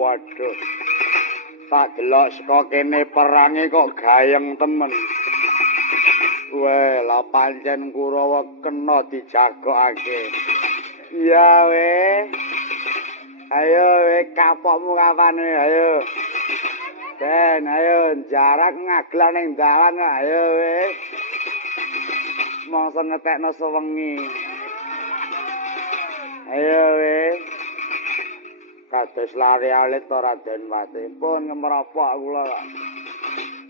Waduh. Tak delok saka kene perange kok gayeng temen. Weh, lah pancen Kurawa kena dijagokake. Iya weh. Ayo weh kapokmu kapan weh, ayo. Ben, ayo jarak ngaglan ning dalan ayo weh. Mongso ngetekno sewengi. Ayo weh. Kados lari alit to Raden Pati. Pun ngemropok kula.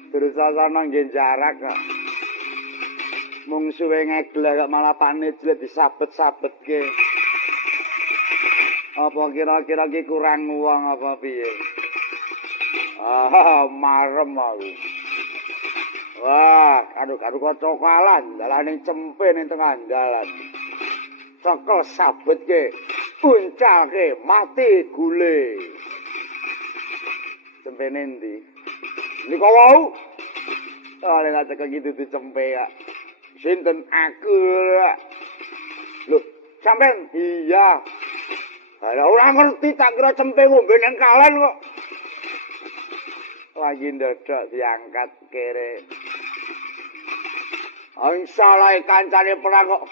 Dursasana nggih jarak kok. Mung suwe ngegel kok malah panijlet disabet-sabetke. Apa kira-kira ki kurang wong apa piye? Ah, marem aku. Wah, kadu-kadu kaca kalan dalane cempe ning tengah dalan. Cekel sabetke, puncake mati gule. Cempe endi? Nika wau. Oh, nek cekel gitu dicempe ya. Sinten aku? Loh, sampean? Iya. Lah ora ngerti tak kira cempe ngombe nang kalan kok. Lagi ndodok diangkat kere. Insyaallah kancane perang kok.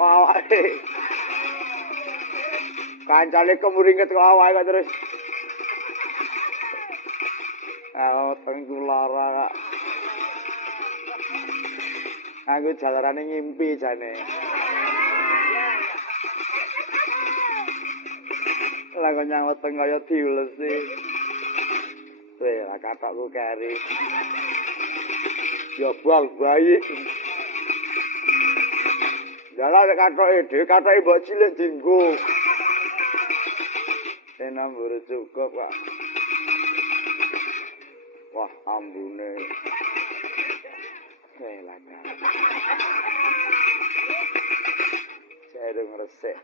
Awake. Kancane kemuringet kok awake kok terus. Tengku lara kak. Aku jalarane ngimpi jane. Lah kok nyaweteng kaya diulesi. Weh, lah katokku keri. Ya bal bayi. Dalah nek katoke mbok cilik dienggo. Enak mburu cukup, Pak. Wah, ambune. Lah. Saya ngresik.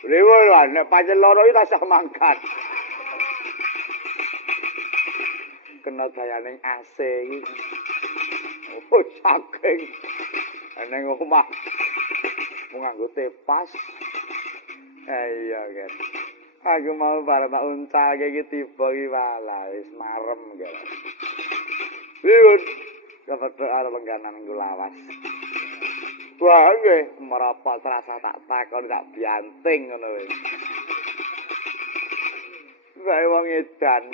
Rewo nek pancen lara iki tasah mangkat. Kena dayane AC iki. Oh, saking. Neng omah. Mung nganggo tepas. Iya, kan. Aku mau bareng tak uncalke iki tiba iki walah wis marem kan. Wiyun. Kepethuk arep lengganan nggo lawas. Wah, nggih, merapat terasa tak takon tak bianting ngono wis. Sae wong edan.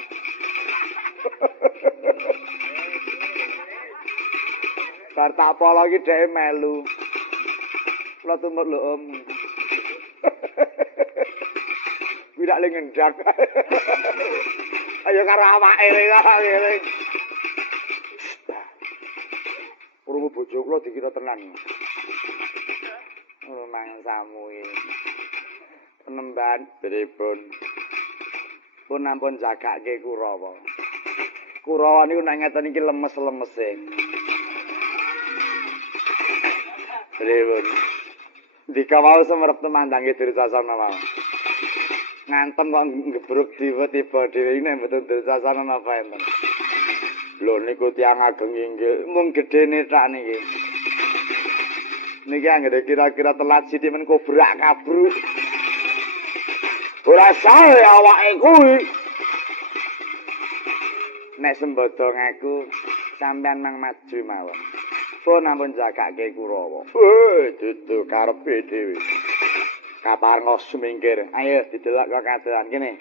Bar tak polo iki dhek melu. Kula tumut lho, Om. Widak le ngendak. Ayo karo awake ngene. Urung bojo kula dikira tenan. Mangsamu iki. Penemban pripun? Pun ampun jagake Kurawa. Kurawa niku nek ngeten iki lemes-lemese. Pripun? Dikawau semerep temandange Dursasana wae. Ngantem kok ngebruk tiba-tiba dhewe nek mboten Dursasana napa enten. Lho niku tiyang ageng inggil, mung gedene tak niki. Niki anggere kira-kira telat sithik men kobrak kabruk. Ora sae awake kuwi. Nek sembodo ngaku sampean mang maju mawon. Pun ampun jagake Kurawa. Dudu karepe dhewe. Kaparno semingkir. Ayo didelok kok kadoan kene.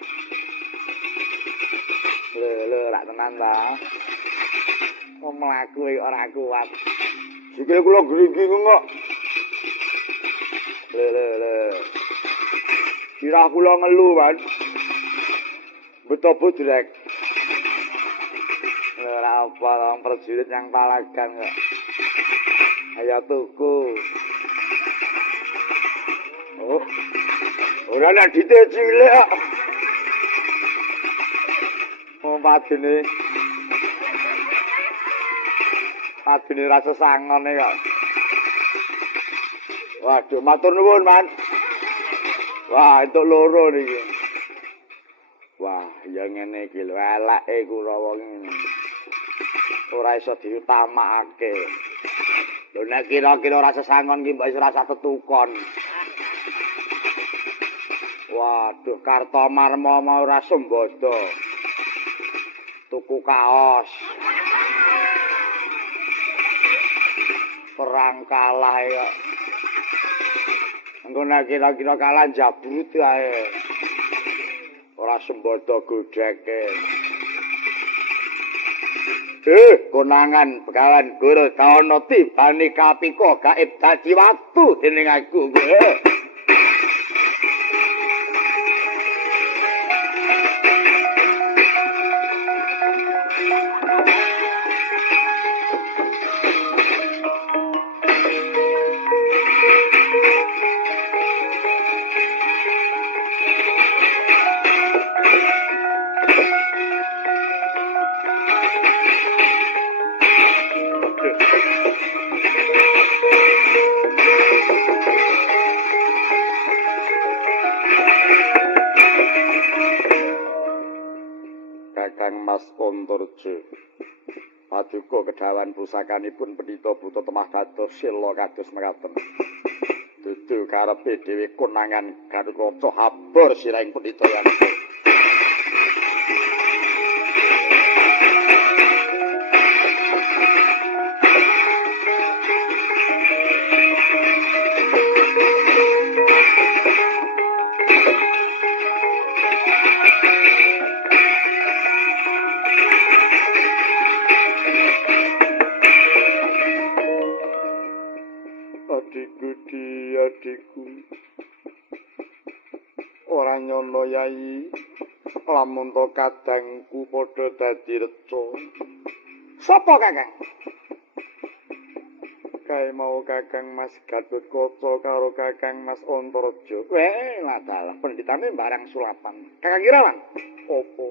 Lho, rak tenan ta. Wong mlaku ora kuat. Sikil kula gringging kok. Lho. Sirah kula ngelu, Mas. Betopo direk. Ora apa wong prajurit yang palagan kok. Ayo tuku. Oh. Ora nek dite cilik kok. Oh, padine rasa sangone kok. Waduh, matur nuwun, Man. Wah, entuk loro niki. Wah, ya ngene iki lho, eleke Kurawa ngene. Ora iso diutamakake. Lho nek kira-kira ora sesangon ki mbok ora usah tetukon. Waduh, Kartomarma mau ora sembodo. Tuku kaos. Perang kalah ya. Engko nek kira-kira kalah jabrut ae. Ora sembodo godheke. Konangan bekalan guru kaono tibane kapiko gaib dadi watu dening aku. Paduka kedawan pusakanipun pendhita buta temah dados sila kados mekaten. Dudu karepe dhewe konangan Garuda habor sirahing pendhita yang. Adikku ora nyono yai lamun to kadangku padha dadi reca. Sapa Kakang? Kae mau Kakang Mas Gatotkaca karo Kakang Mas Antareja. Lah dalah pendhitane barang sulapan. Kakang Irawan. Apa?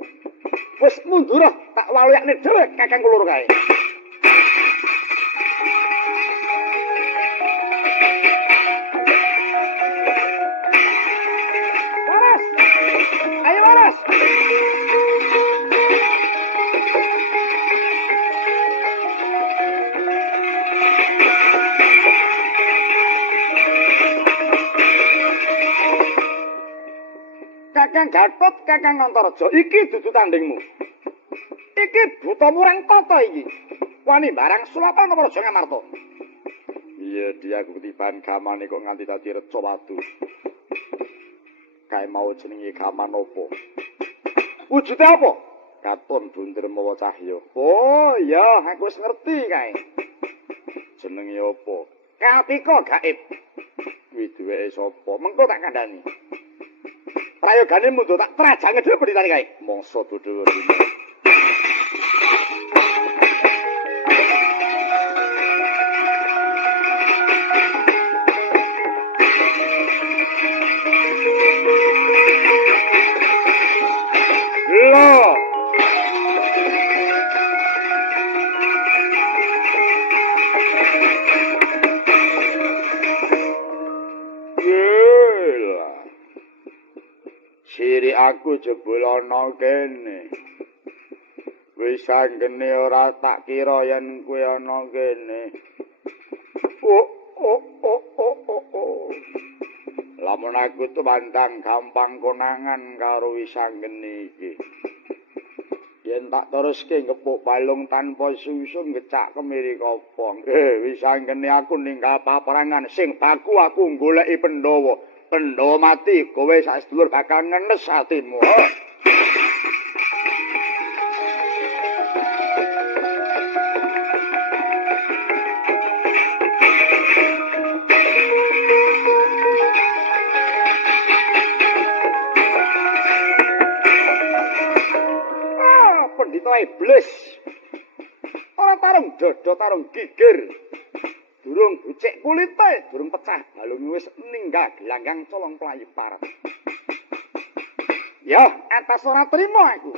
Wis mundur tak waluyakne dhewe Kakang loro kae. Kakang Gatot, Kakang Antareja, iki dudu tandingmu. Iki buta murang tata iki. Wani barang sulapan apa Raja Ngamarta? Iya, dia kutiban gamane kok nganti dadi reca watu. Kae mau jenenge gaman apa? Wujude apa? Katon bunder mawa cahya. Oh, iya, aku wis ngerti kae. Jenenge apa? Kapika gaib. Kuwi duweke sapa? Mengko tak kandhani. Prayogane mundur tak trajange dhewe pendhitane kae. Mongso dudu. Aku jebul ana kene. Wis anggene ora tak kira yen kuwi ana kene. Lamun aku tuwandang gampang konangan karo wisanggene iki. Yen tak teruske ngepuk balung tanpa susun ngecak kemiri kopong. Wisanggene aku ninggal paperangan sing baku aku goleki Pandhawa. Pandhawa mati, kowe sak sedulur bakal ngenes atimu. Pendhita iblis. Ora tarung dada, tarung gigir. Durung bucik kulite, durung pecah balung wis ninggal gelanggang colong playi parat. Ya, atas ora trima aku.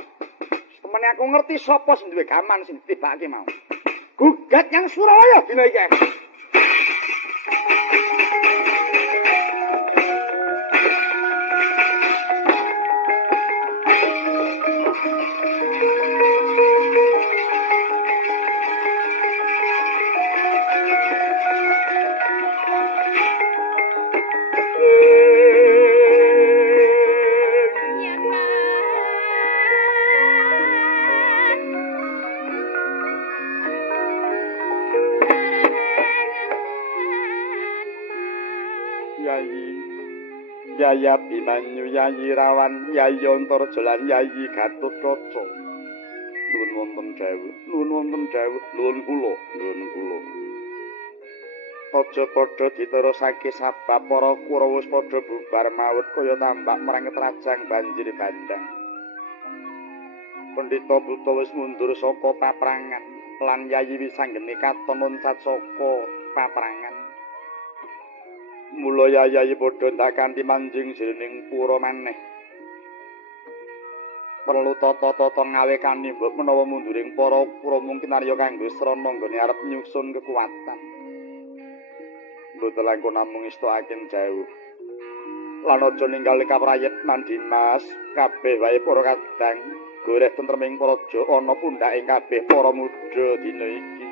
Temene aku ngerti sapa sing duwe gaman sing ditibake mau. Gugat yang Surabaya dina iki. Yaya Bimanyu, Yayi Rawan, Yayi Antarja lan Yayi Gatotkaca. Nuwun wonten dawuh, nuwun wonten dawuh, nuwun kula. Aja padha diterusake sabab para Kurawa wis padha bubar maut kaya tambak merang trajang banjir bandang. Pandhita Buta wis mundur saka paprangan lan Yayi Wisanggeni katon loncat saka paprangan. Mula Yayi padha tak kanthi manjing jroning pura maneh. Perlu tata-tata ngawekani mbok menawa munduring para Kurawa mungkin arya kanggo srana nggone arep nyusun kekuatan. Mboten langkung namung istokaken jauh. Lan aja ninggal kaprayit Mandimas, kabeh wae para kadang goreh tentreming praja ana pundhaking kabeh para muda dina iki.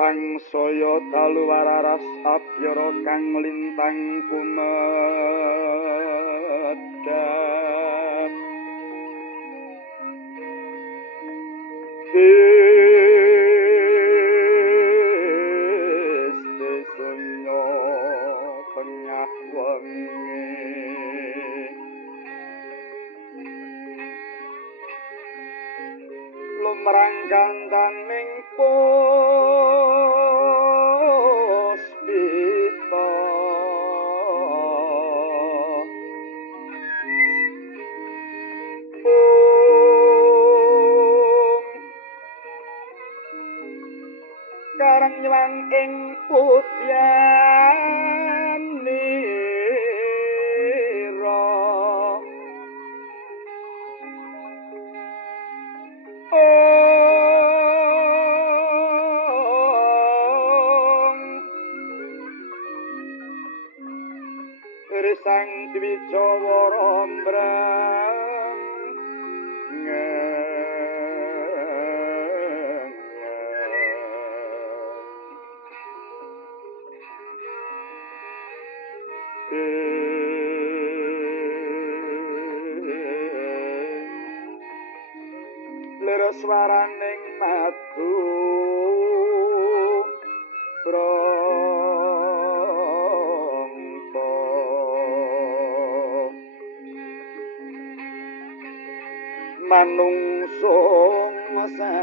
Sangsaya dalu wararas abyara kang lintang kumedhap Desunya tengah wengi lumrang gandaning puspita karang nyuwang ing pudyanira Risang Dwijawara mbrang Lera swaraning madu prangta manungsa masa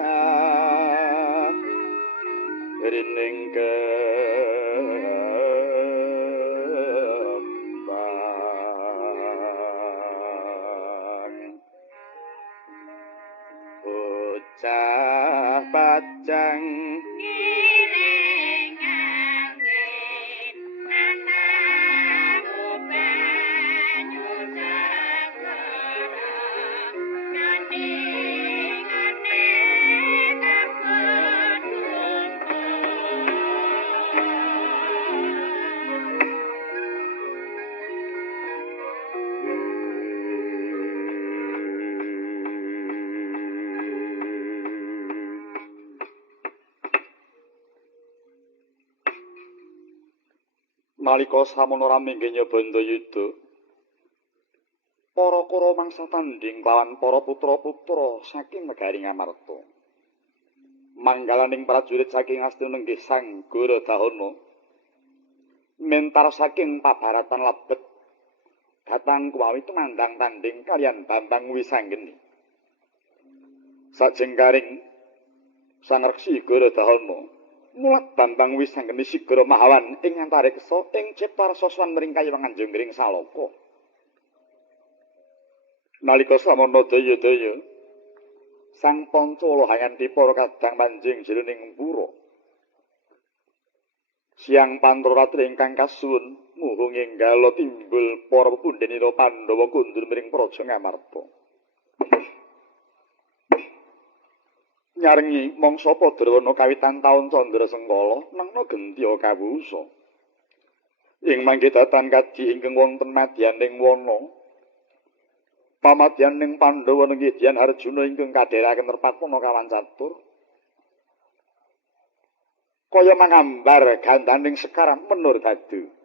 rining kembang bocah bajang ngiring angin anakku banyu segera nganding-nganding Nalika samono rame nyoba yudha para Kurawa mangsa tandhing kelawan para putra-putra saking negari Ngamarta. Manggalaning prajurit saking Astina nenggih Sang Gorodahana mentar saking pabaratan lebet datang kuwi tumandang tandhing kaliyan Bambang Wisanggeni. Sajenggaring Sang Reksi Gorodahana mulat Bambang Wisanggeni Sigara Mahawan ing antareksa ing cipta soswan mringkayi wanganjung ring Salaka. Nalika samono daya-daya Sang Pancawala hanganti para kadang manjing jroning pura. Siang Pantraratri ingkang kasuwun muhung enggala timbul para pepundhenira Pandhawa kundur miring Praja Ngamarta. Nyarengi mangsa Padrawana kawitan taun Candra Sengkala nangna gentya kawusa. Ing manggih-datan kadhi ingkang wonten madyaning wana. Pamadyaning Pandhawa nenggih Dyan Arjuna ingkang kadheraken Nerpatwana kawan catur. Kaya mangambar gandaning Sekar Menur Dadu.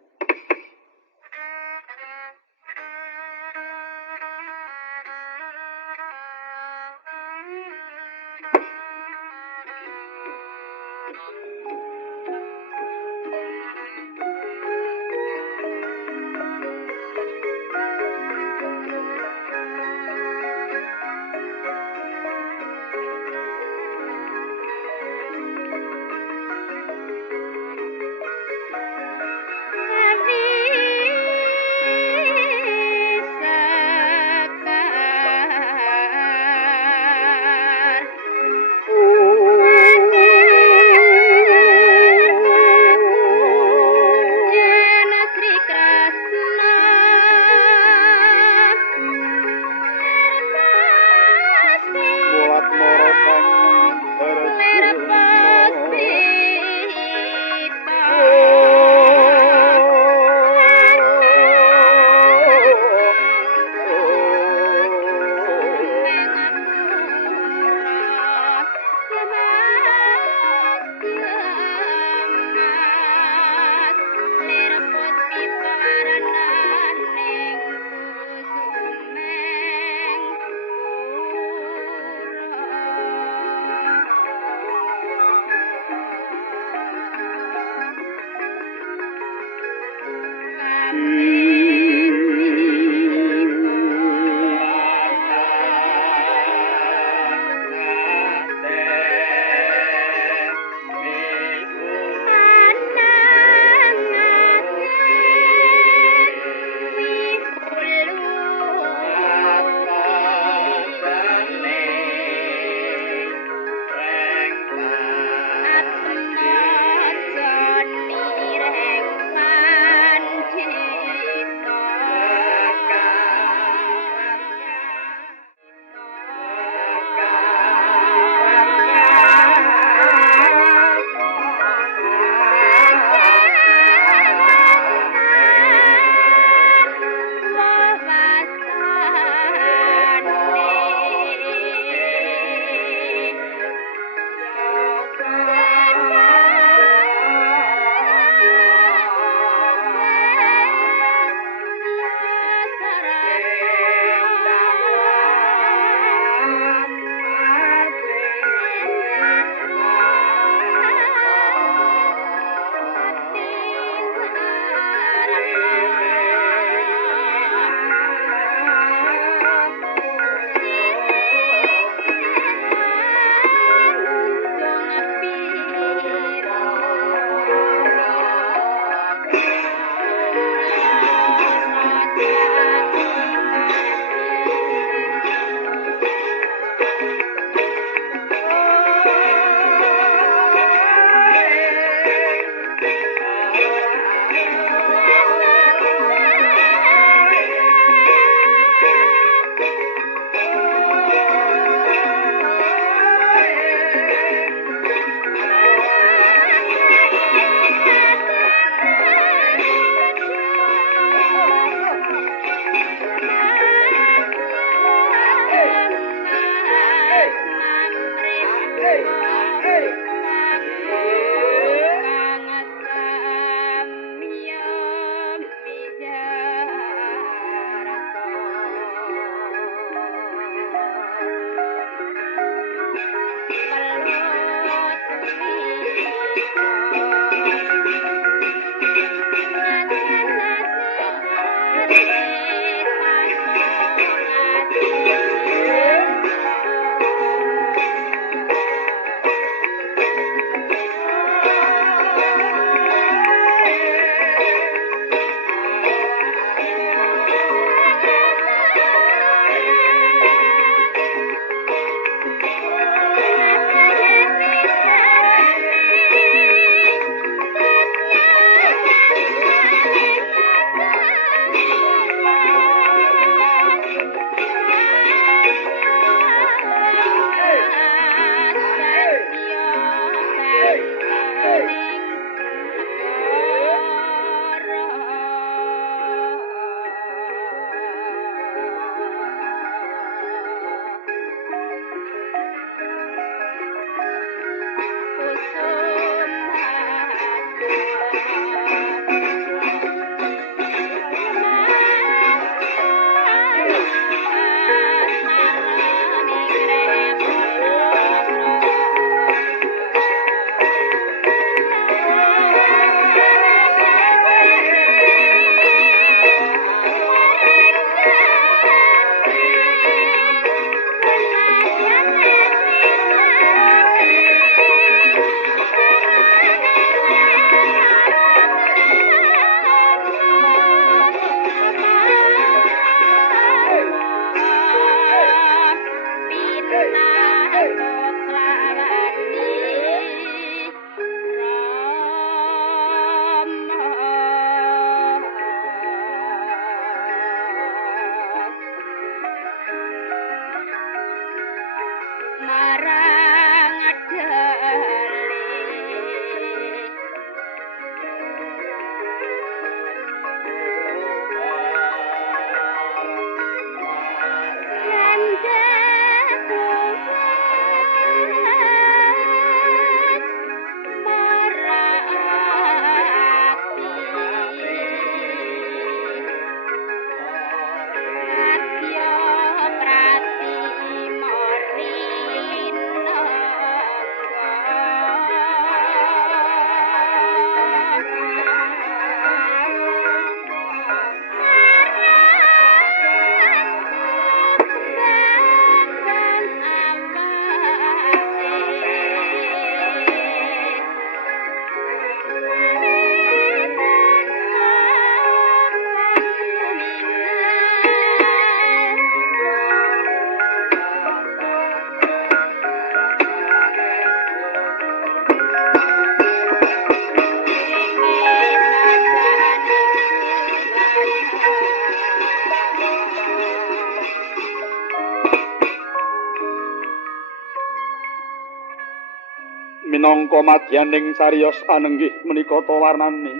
minangka madyaning cariyos anenggih menika ta warnane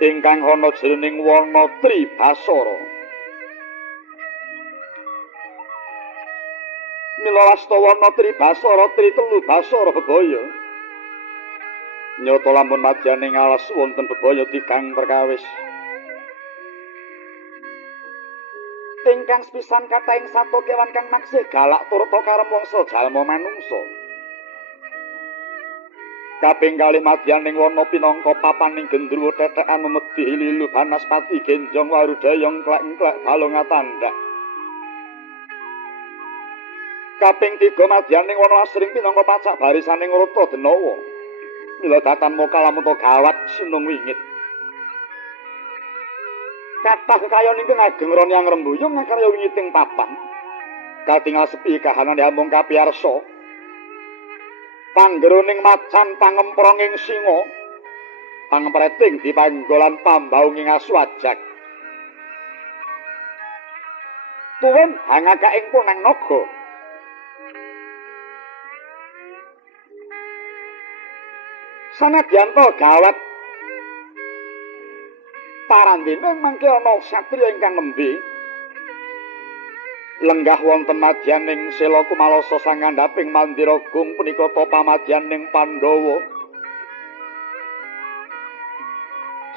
ingkang ana jroning warna Tribasara. Mila wasta warna Tribasara telu basara bebaya. Nyata lamun madyaning alas wonten bebaya tigang perkawis. Ingkang sepisan katahing sato kewan kang maksih galak turta karep wangsa jalma manungsa. Kaping kalih madyaning warna pinangka papaning gendruwo tetekan memedi lilu banaspati genjong warudayong klek-klek balung atandak. Kaping tiga madyaning warna asring pinangka pacak barisaning rata denawa. Mila datan moka lamun to gawat sinung wingit. Kathah kekayon ingkang ageng ronyang rembuyung ngakarya wingiting papan. Katingal sepi kahanane amung kapiyarsa. Panggeroning macan pangempronging singa. Pangpreting dipanggolan pambaunging aswajak. Tuwin hangakaing punang naga. Sanadyan to gawat parandene mangke ana satriya ingkang nembe lenggah wonten madyaning sela kumalasa sang ngandhaping Mandira Gung punika ta pamadyaning Pandhawa.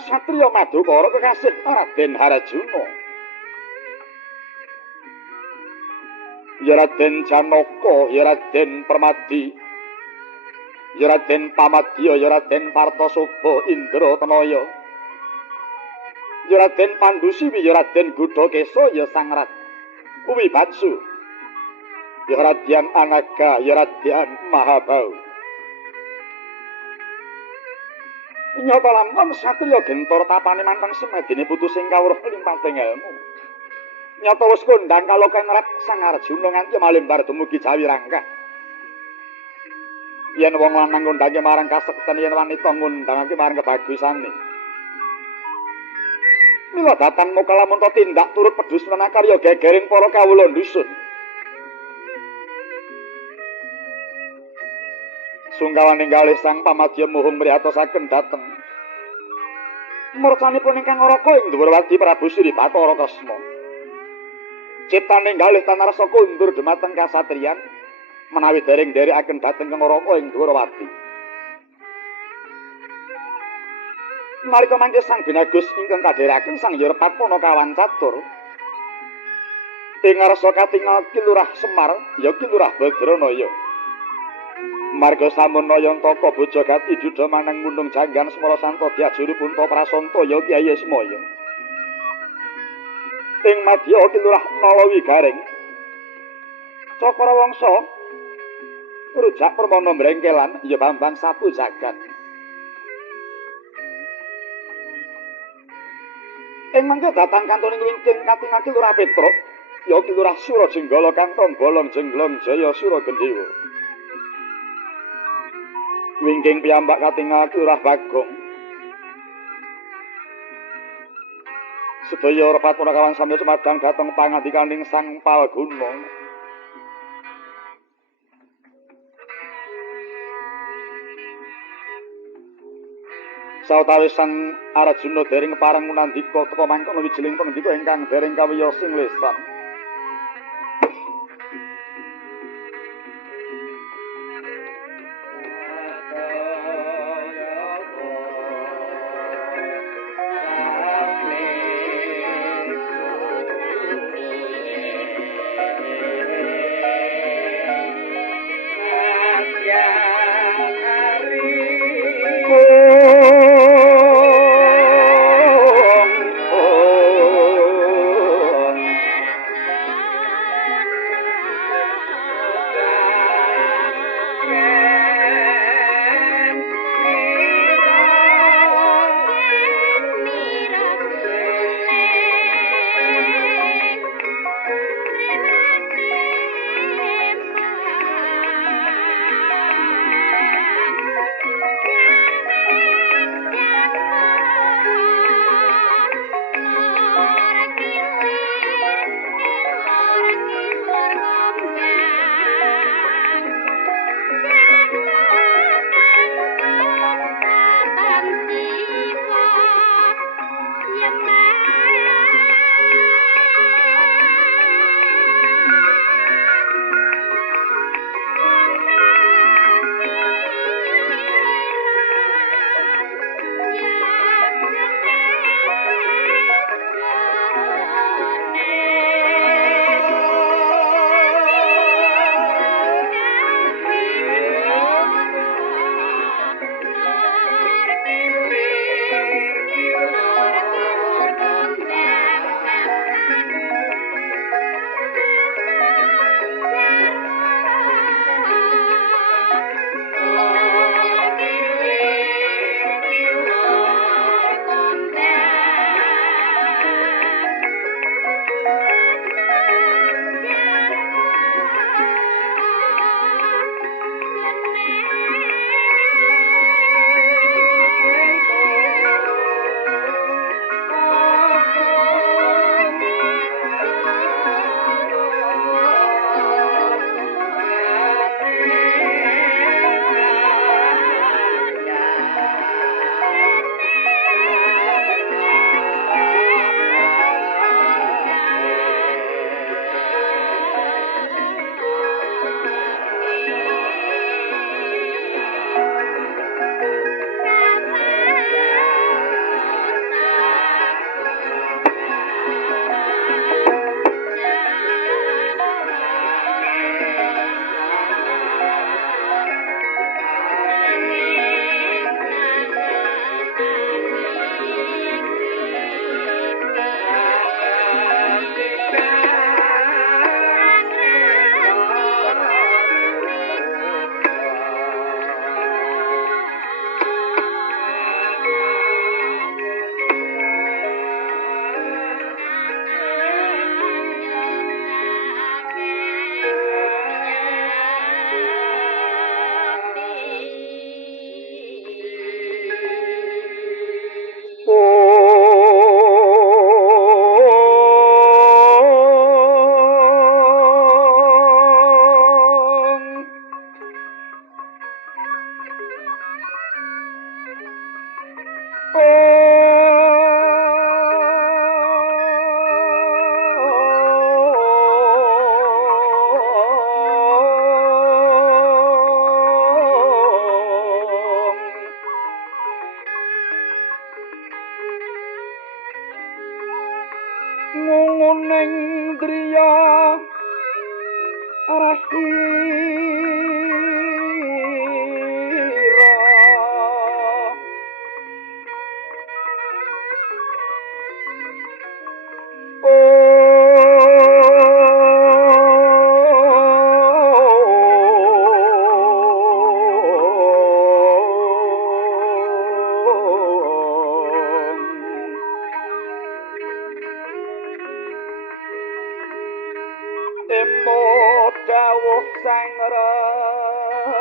Satriya Madukara kekasih Raden Harjuna. Ya Raden Janaka, ya Raden Permadi, ya Raden Pamadya, ya Raden Partasubha Indra Tanaya. Ya Raden Pandusiwi, ya Raden Gudakesa, ya Sang Wibatsu, ya Raden Anaga, ya Raden Mahabau. Nyata lamun satriya gentor tapane manteng semedine putu sing kawruh limpating ilmu. Nyata wis kondhang kalokan rat Sang Arjuna nganti malembar dumugi Jawirangka. Yen wong lanang ngundhange marang kasekten yen wanita ngundhangake marang kebagusané. Mila datan moka lamun to tindak turut pedhus menakarya gegering para kawula dusun. Sungkawaning kalih Sang Pamadya muhung mriyatosaken dhateng murcanipun ingkang Naraka ing Dwarawati Prabu Sri Bathara Kresna. Ciptaning kalih tanarsa kundur dhumateng kasatriyan menawi dereng-derekaken dhateng Naraka ing Dwarawati. Nalika mangke Sang Binagus ingkang kadheraken Sang Yarpatmana kawan catur ing ngarsa katingal Kilurah Semar ya Kilurah Badranaya. Marga sampun Nayantaka Bojagati Dudha manang mundung janggan Semara Santa diajuri Punta Prasanta ya Kyai Semaya. Ing madya Kilurah Nalawigaring Cakrawangsa rujak permana brengkelan ya Bambang Sapu Jagat. Ing mangke datang kantoning wingking katingal Kilurah Petruk ya Kilurah Surajenggala Kantong Bolong Jenglong Jaya Suragendewa. Wingking piyambak katingal Kilurah Bagong. Sedaya Repatmana kawan sami sumadang dhateng pangandikaning Sang Palguna. Sawetawis Sang Arjuna dereng pareng nandika teka mangkono wijiling pangendika ingkang dereng kawiyosing lesan. Ngunguning driya rahira Emo dawuh sang resi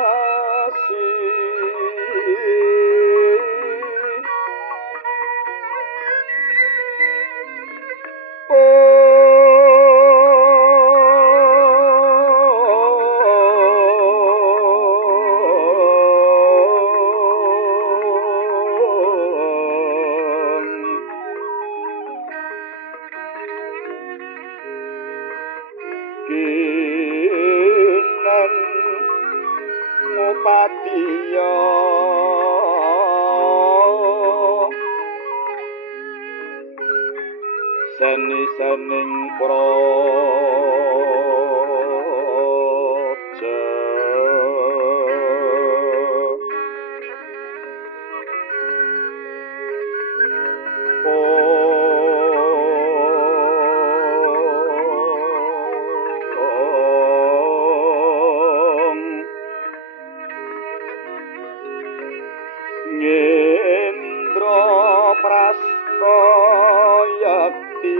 Kinan ngupatiya seni-sening praja Ngendra prasta yakti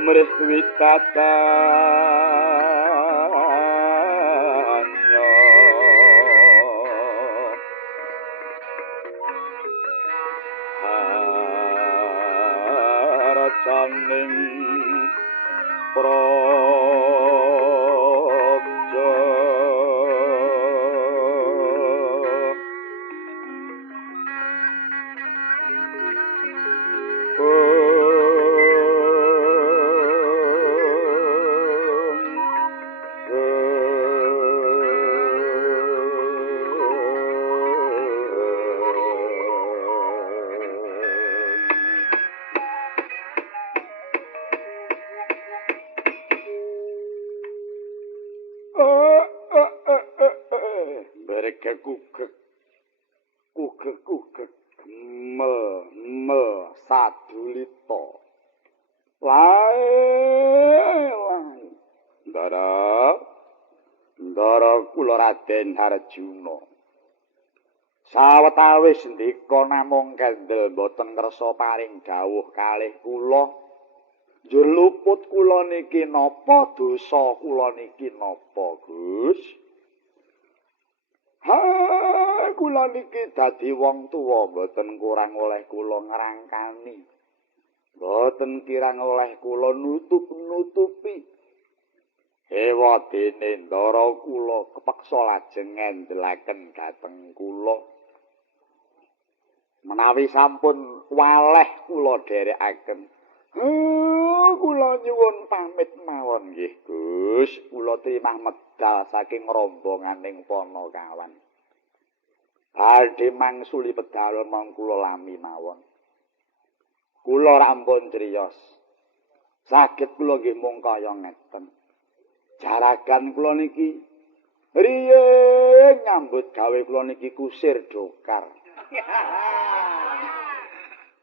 mrih witatanya haracaning praja mereka kugek mel sadulita lae ndara kula Raden Harjuna sawetawis ndika namung kendel boten ngersa paring dawuh kalih kula njur luput kula niki napa dosa kula niki napa Gus kula niki dadi wong tuwa mboten kurang oleh kula ngrangkani. Mboten kirang oleh kula nutup-nutupi. Ewadene ndara kula kepeksa lajeng ngendhelaken dhateng kula. Menawi sampun waleh kula dherekaken. Kula nyuwun pamit mawon nggih Gus. Kula trimah medal saking rombonganing Panakawan. Badhe mangsuli pedalon mangkula lami mawon. Kula rampun criyos. Saged kula nggih mung kaya ngeten. Jaragan kula niki riyen nyambut gawe kula niki kusir dokar.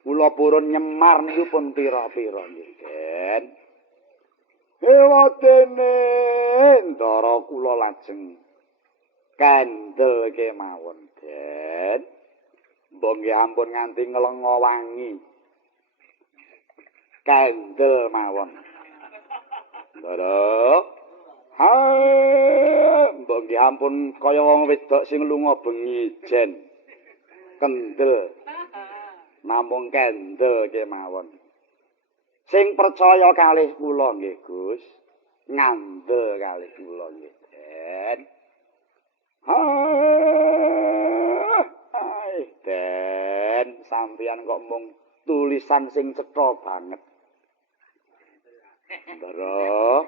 Kula purun Nyemar niku pun pira-pira nggih, Den. Ewadene ndara kula lajeng kandel kemawon, Den. Mbok nggih ampun nganti ngelenga wangi. Kandel mawon. Ndara Ha, mbok nggih ampun kaya wong wedok sing lunga bengi jen. Kendel. Namung kendel kemawon. Sing percaya kalih kula nggih Gus, ngandel kalih kula nggih Den. Hai Den, sampeyan kok mung tulisan sing cetha banget. Ndara.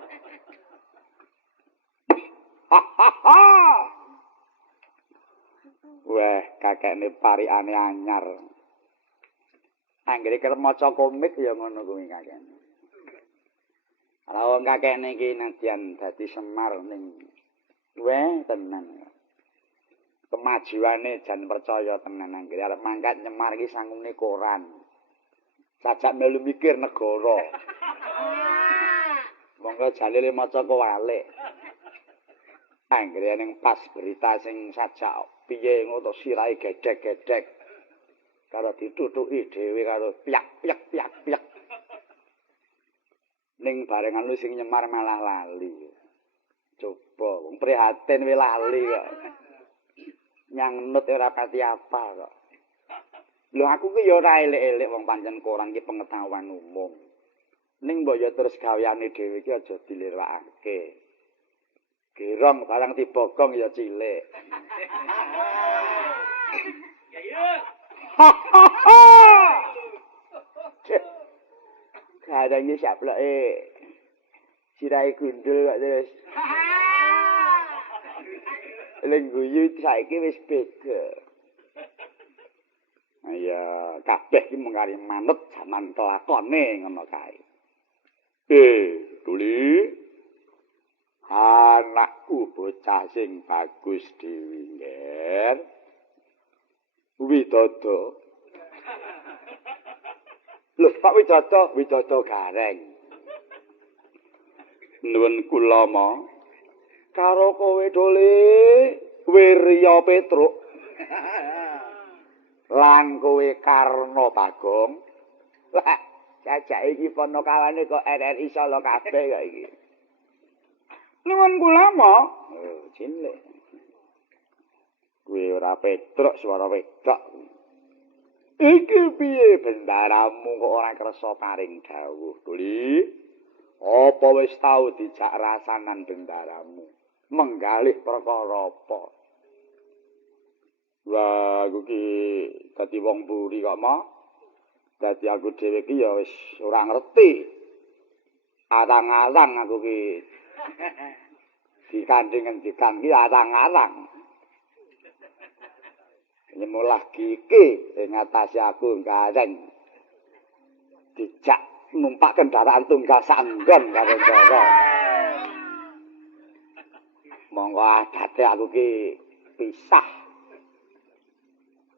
Wah, kakekne parikane anyar. Anggere kerep maca komik ya ngono kuwi kakekne. Ala wong kakekne iki nadyan dadi Semar ning weh tenan. Kemajuane jan percaya tenan anggere arep mangkat nyemar iki sangune koran. Sajak melu mikir negara. Monggo jalile maca kowalik. Anggere ning pas berita sing sajak piye ngono sirahe gedhek-gedhek. Karo ditutuki dhewe karo piyak. Ning barengan lu sing nyemar malah lali. Coba wong prihatin we lali kok. Nyangnut ora pati apa kok. Lho aku ki ya ora elek-elek wong pancen koran ki pengetahuan umum. Ning mbok ya terus gaweane dhewe ki aja dilirwakake. Gerong barang dibogong ya cilik. Ya iya. Kadang iki saploke sirahe gundul kok terus. Leng guyu saiki wis beda. Ya kabeh iki mengkari manut jaman kelakone ngono kae. Tuli. Anakku bocah sing bagus dhewe nggih. Widodo. Lho, Pak Widodo gareng. Nuwun kula ma karo kowe dole Wirya Petruk. Lan kowe Karna Bagong. Lah, jajak iki ponokawane kok RRI Solo kabeh kok iki. Nuwun kula ma. Oh, cilik. Kowe ora Petruk swara wedok. Iki piye bendaramu kok ora kersa paring dawuh, Duli? Apa wis tau dijak rasanan bendaramu? Menggalih perkara apa? Lah aku ki dadi wong buri kok mah. Dadi aku dhewe ki ya wis ora ngerti. Arang-arang aku ki. Dikandhing-ngendikan ki arang-arang. Nyemulah gigi ing atase aku gareng. Dijak numpak kendaraan tunggal sanggon karo Ndara. Monggo adate aku ki pisah.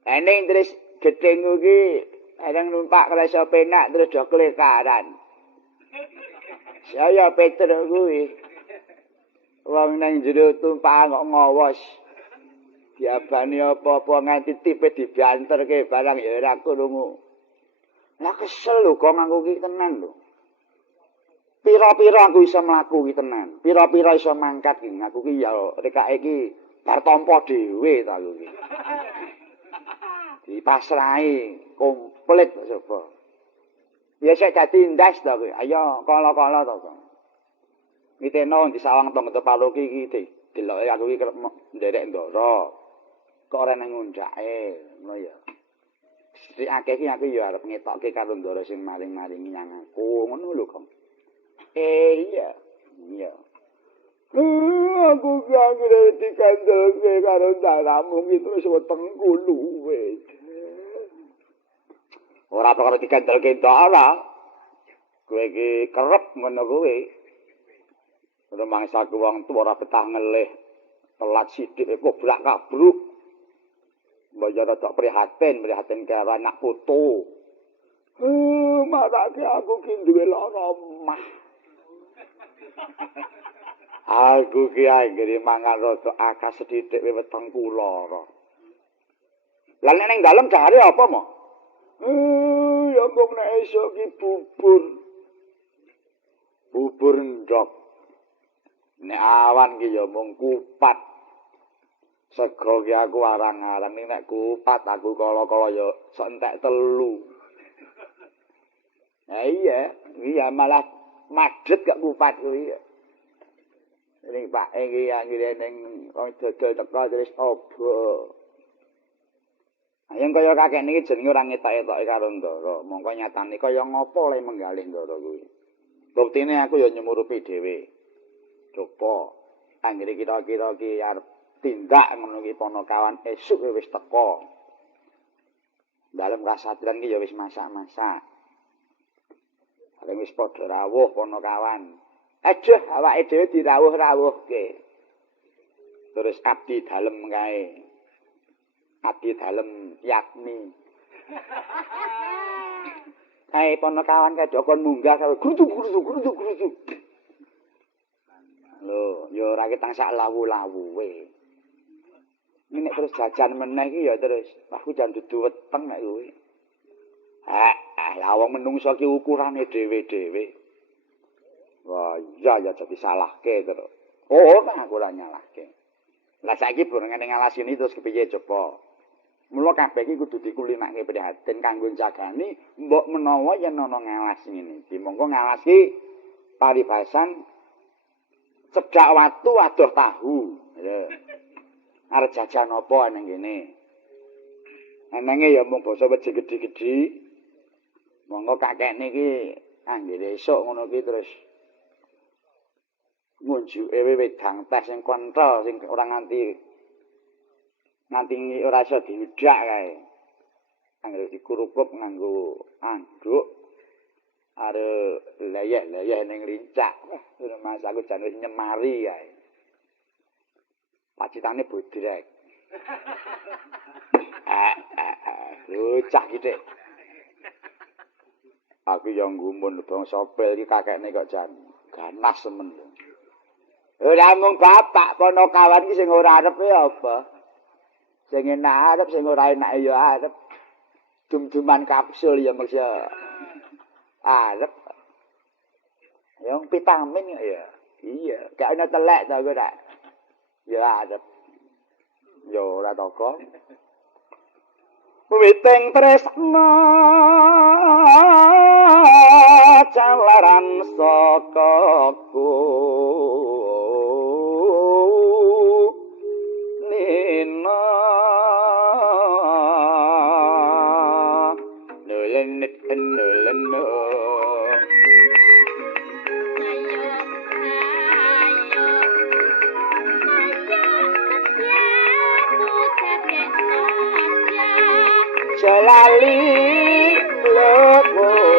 Ning terus gedengku ki areng numpak kerasa penak terus do kelekaran. Saya Petruk kuwi. Wong nang jero tumpak kok ngowos. Diabani apa-apa nganti tipe dibanterke barang ya ora krungu. Lah kesel lho kok nganggo ki tenan lho. Pira-pira aku iso mlaku ki tenan. Pira-pira iso mangkat ki aku ki ya rekake ki bar tampa dhewe ta aku ki. Dipasrahi komplit sapa. Ya sik dadi ndas ta kowe. Ayo kala-kala to. Miteno di sawang tong tepalu ki deloke aku ki kerep nderek Ndara. Kok ora nang ngundake, ngono ya. Sing akeh ki aku ya arep ngetokke karo Ndara sing maring-maringi nyang aku, ngono lho, Kang. Iya. Iya. Aku gak ngerti kandel karo Ndaramu ki terus wetengku luwe. Ora perkara dikandelke Ndara. Kowe iki kerep ngono kowe. Ora mangsaku wong tuwa ora betah ngelih. Telat sithik kobrak-kabruk. Mbaya rada prihatin karo anak putu. Marake aku ki duwe lara omah. Aku ki anggere mangan rada akeh sithik wetengku lara. Lah nek ning dalem jare apa mo? Ya mung nek esuk ki bubur. Bubur ndok. Nek awan ki ya mung kupat. Sego ki aku arang-arang nek kupat aku kala-kala ya sok entek 3. Ya iya malah madet kok kupat kuwi. Ning Pak iki anggere ning wong dodol teko terus obo. Yang kaya kakek niki jenenge ora ngetok-etoke karo Ndara. Mongko nyatane kaya ngopo le menggalih Ndara kuwi. Buktine aku ya nyemurupi dhewe. Coba anggere kira-kira ki arep tindak ngono ki Panakawan esuk wis teko. Dalem kasatran ki ya wis masak-masak. Arep wis padha rawuh Panakawan. Aduh awake dhewe dirawuh-rawuhke. Terus abdi dalem kae. Abdi dalem yakni. Kae Panakawan kae dokon munggah karo grudu. Lho, ya ora ketang sak lawu-lawuwe. Nek terus jajan meneh iki ya terus aku jan dudu weteng nek kuwi. Lah wong menungso ki ukurane dhewe-dhewe. Wah, iya ya jadi salahke terus. Oh, aku ora nyalahke. Lah saiki burungane ngalasini terus kepiye coba? Mula kabeh iki kudu dikulinake prihatin kanggo jagani mbok menawa yen ana ngalas ngene iki. Monggo ngalas ki paribasan cedak watu adoh tahu. Lho. Arep jajan apa nang kene? Enenge ya mung basa wedi gedhi-gedhi. Monggo kakekne iki anggere esuk ngono ki terus ngunjuke wedang teh sing kenthel sing ora nganti ora iso diudak kae. Anggere dikurupuk nganggo anduk are leyeh-leyeh ning lincak. Mas aku jan wis nyemari kae. Pacitane bodrek. Lucah gitu. Aku yang gumun bangsa pel iki kakekne kok jan ganas semen. Ora mung bapak Panakawan iki sing ora arep ya apa? Sing enak arep sing ora enak ya arep. Dum-duman kapsul ya mesti arep. Yang vitamin ya. Iya, gak ana telek ta kok tak. Ya arep. Ya ora toko. Witing tresna jalaran sakaku nina nulen Jalali lopo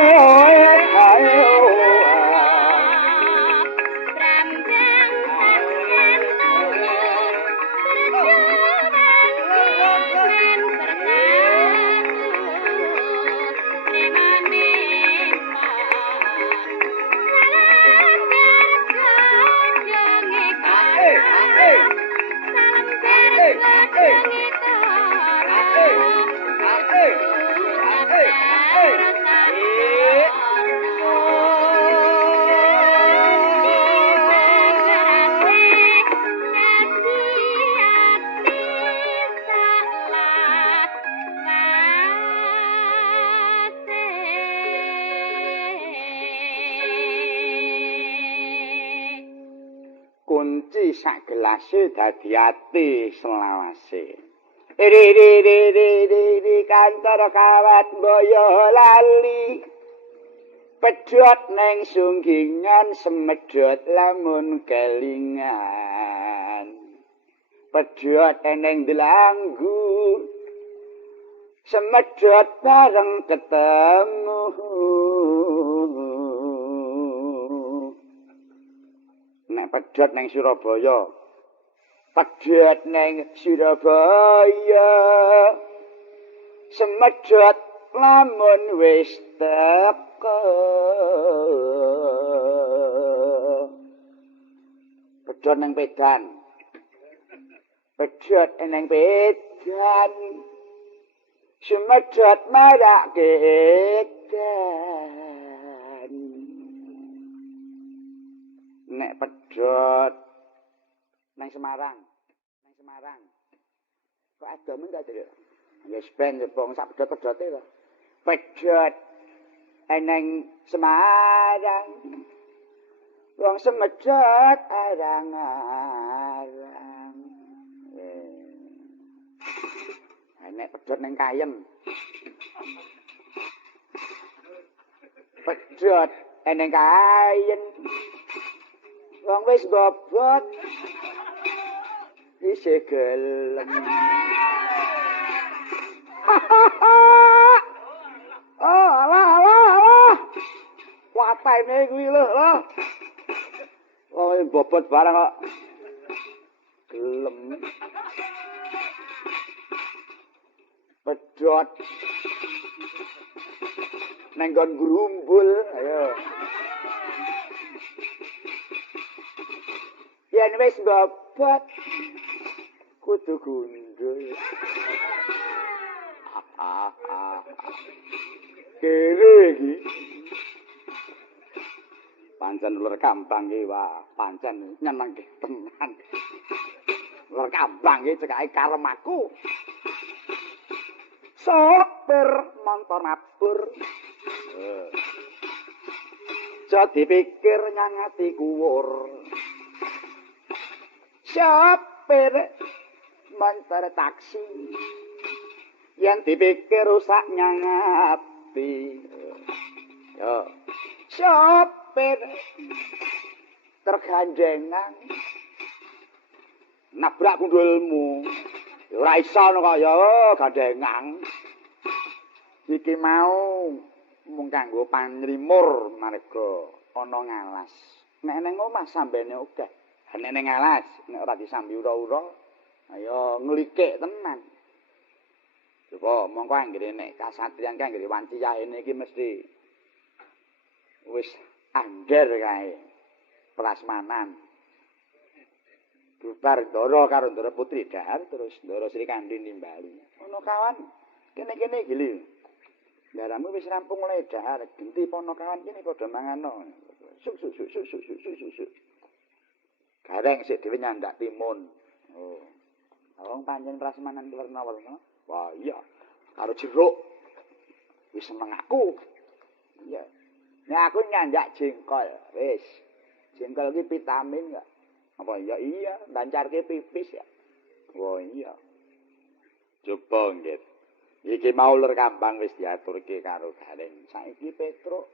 sokong layang nyambut gawe yo kunci sak gelase dadi ati selawase. Ri kantor kawat boyo lali. Pedhot neng sunggingan semedhot lamun kelingan. Pedhot neng delanggu semedhot bareng ketemu. Nek pedhot neng Surabaya. Pedhot neng Surabaya. Semedhot lamun wis teko. Pedhot neng Pedan. Pedhot neng Pedan. Semedhot marak edan. Nek pedhot neng Semarang. Neng Semarang. Kok agama enggak ada? Ya ben bong sak pedhot-pedhote lho. Pedhot eneng Semarang. Wong semedhot arang-arang. Nek pedhot neng Kayem. Pedhot eneng Kayen. Wong wis bobot. Isih gelem. Oh, alah. Watene kuwi lho. Oh, bobot barang kok. Gelem. Pedhot. Neng nggon grumbul, ayo. Yen wis bobot kudu gundul. Kere iki. Pancen uler kambang iki wah, pancen nyenengke tenan. Uler kambang iki cekake karem aku. Sopir montor mabur. Jadi pikir nyangati kuwur. Sopir montor taksi. Yang dipikir rusak nyangati. Yo. Sopir tergandengan. Nabrak kundulmu. Ora iso kaya gandengan. Iki mau mung kanggo panrimur marga ana ngalas. Nek ning omah sambene akeh. Nek ning ngalas nek ora disambi ura-ura ayo nglikik tenan. Coba mongko anggere nek kasatriyan ki anggere wanci yahene iki mesti wis angger kae prasmanan. Bubar Ndara karo Ndara Putri dahar terus Ndara Sri Kandi nimbali. Ono kawan kene-kene iki lho. Ndaramu wis rampung mulai dahar, genti pono kawan kene padha mangano. Suk. Gareng sik dhewe nyandak timun. Oh. Wong panjen prasmanan werna-werna. Wah iya, karo jeruk. Wis seneng aku. Iya. Nek aku nyandak jengkol, wis. Jengkol iki vitamin enggak? Apa iya, lancarke pipis ya. Wah iya. Coba nggih. Iki mau lur kambang wis diaturke karo Gareng. Saiki Petruk.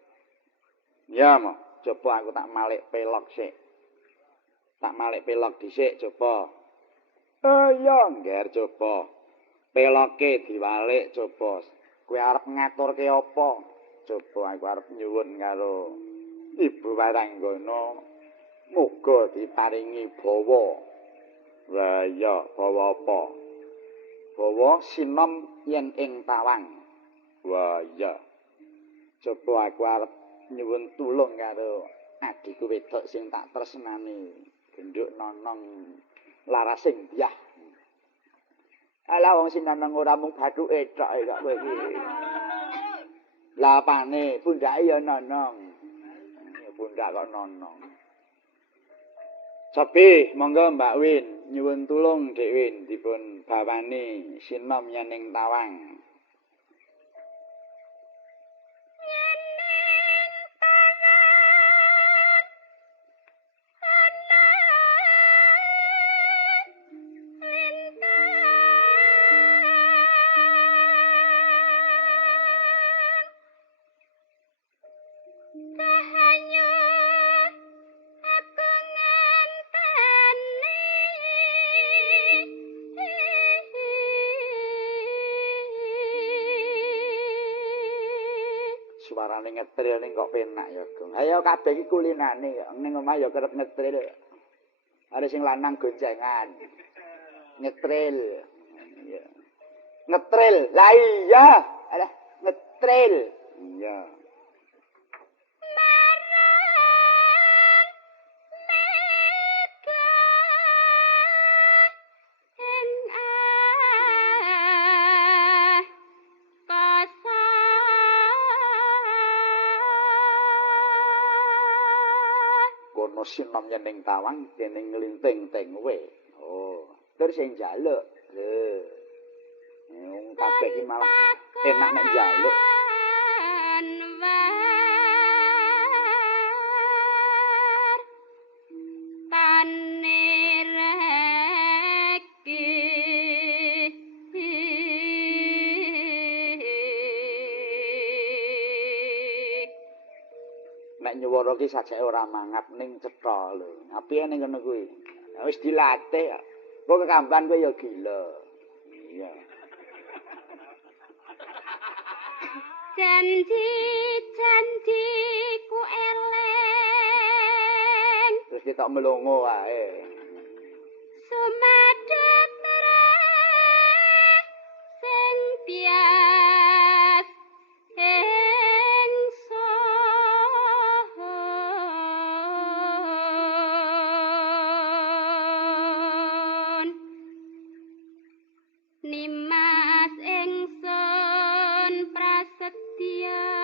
Ya, Mo. Coba aku tak malik pelok sik. Tak malik pelok dhisik coba. Iya, ngger coba. Peloke diwalik coba. Kowe arep ngaturke apa? Coba aku arep nyuwun karo Ibu Waranggana muga diparingi bawa. Lah iya, bawa apa? Bawa sinom yen ing tawang. Wah iya. Coba aku arep nyuwun tulung karo adikku wedok sing tak tresnani. Genduk nonong larasing dyah. Ala wong sinaneng ora mung bathuke tok kok kowe iki. Lah apane pundake ya nonong. Pundak kok nonong. Sabi monggo Mbak Win nyuwun tulung Dik Win dipun bawani sinom yen tawang. Suarane ngetril ning kok penak ya, Gong. Ayo kabeh iki kulinane ning omah ya kerep ngetril. Ada sing lanang goncengan. Ngetril. Iya. Ngetril. Lah iya, ada ngetril. Iya. Kono sinom nyening tawang kene nglinting teng we. Oh, terus sing njaluk. Lho. Wong kabeh iki malah enak nek njaluk. Nek nyuwara ki sajake ora mangap ning cetha lho. Apike ning ngono kuwi. Wis dilatih. Kok kekamban kowe ya gila. Iya. Janji-janjiku eleng. Terus ketok melongo wae. Sumadep merah sing tias ingsun nimas ingsun prasetya